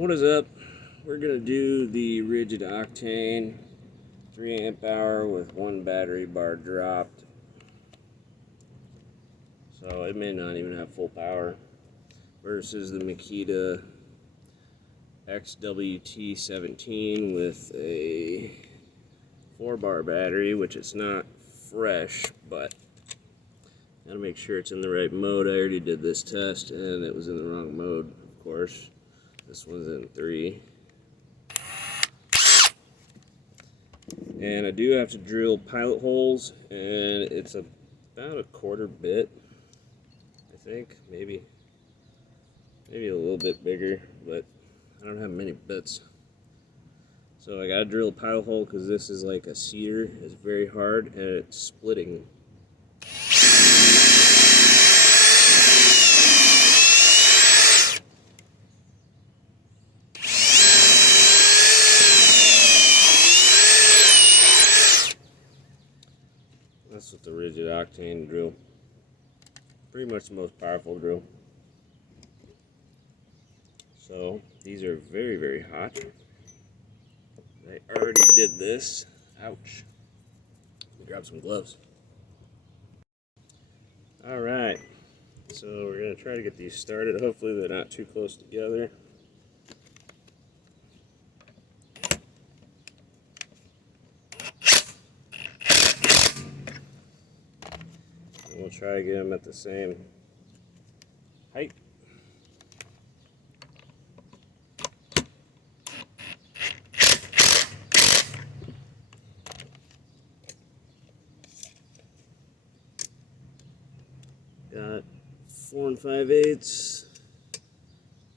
What is up? We're going to do the Ridgid octane 3 amp hour with 1 battery bar dropped. So it may not even have full power versus the Makita XWT17 with a 4 bar battery, which it's not fresh, but gotta make sure it's in the right mode. I already did this test and it was in the wrong mode, of course. This one's in 3. And I do have to drill pilot holes, and it's about a 1/4 bit, I think, maybe a little bit bigger, but I don't have many bits. So I gotta drill a pilot hole because this is like a cedar. It's very hard and it's splitting. That's with the Ridgid octane drill. Pretty much the most powerful drill. So these are very, very hot. I already did this. Ouch. Let me grab some gloves. Alright. So we're going to try to get these started. Hopefully they're not too close together. We'll try to get them at the same height. Got 4 5/8,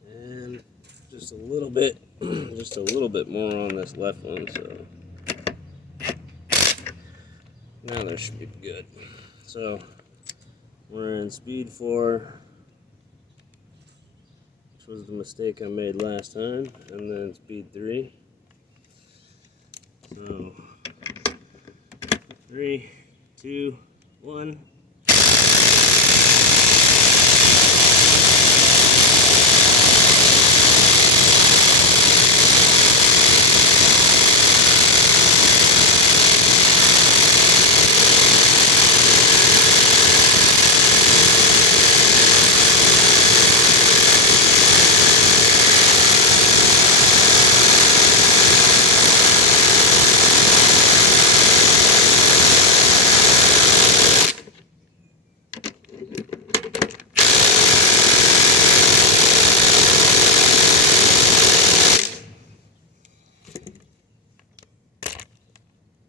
and just a little bit more on this left one. So now that should be good. So we're in speed 4, which was the mistake I made last time, and then speed 3. So 3, 2, 1.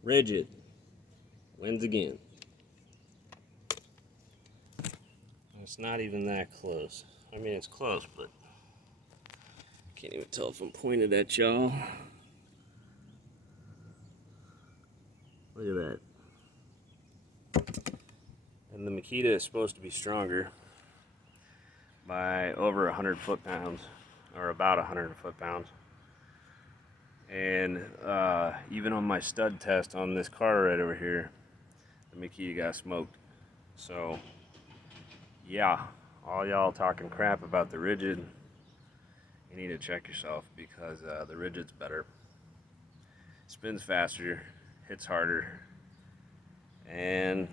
Ridgid wins again. It's not even that close. I mean, it's close, but I can't even tell if I'm pointed at y'all. Look at that. And the Makita is supposed to be stronger by over 100 foot-pounds, or about 100 foot-pounds. And even on my stud test on this car right over here, the Makita got smoked. So yeah, all y'all talking crap about the Ridgid, you need to check yourself, because the Ridgid's better. Spins faster, hits harder, and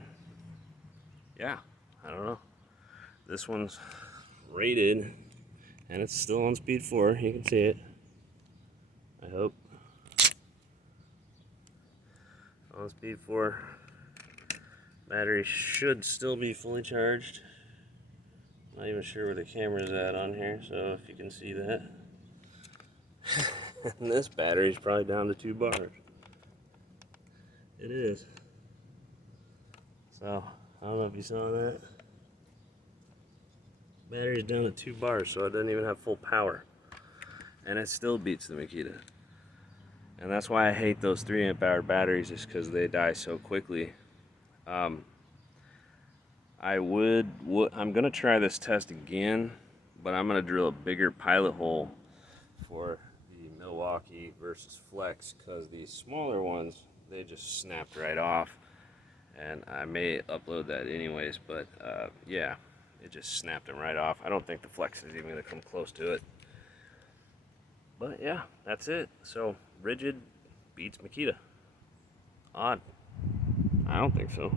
yeah, I don't know. This one's rated, and it's still on speed 4. You can see it, I hope. On speed 4. Battery should still be fully charged. Not even sure where the camera's at on here, so if you can see that. And this battery's probably down to 2 bars. It is. So, I don't know if you saw that. Battery's down to 2 bars, so it doesn't even have full power. And it still beats the Makita. And that's why I hate those 3 amp hour batteries, is because they die so quickly. I'm gonna try this test again, but I'm gonna drill a bigger pilot hole for the Milwaukee versus Flex, because these smaller ones, they just snapped right off. And I may upload that anyways, but yeah, it just snapped them right off. I don't think the Flex is even gonna come close to it. But yeah, that's it. So Ridgid beats Makita. Odd. I don't think so.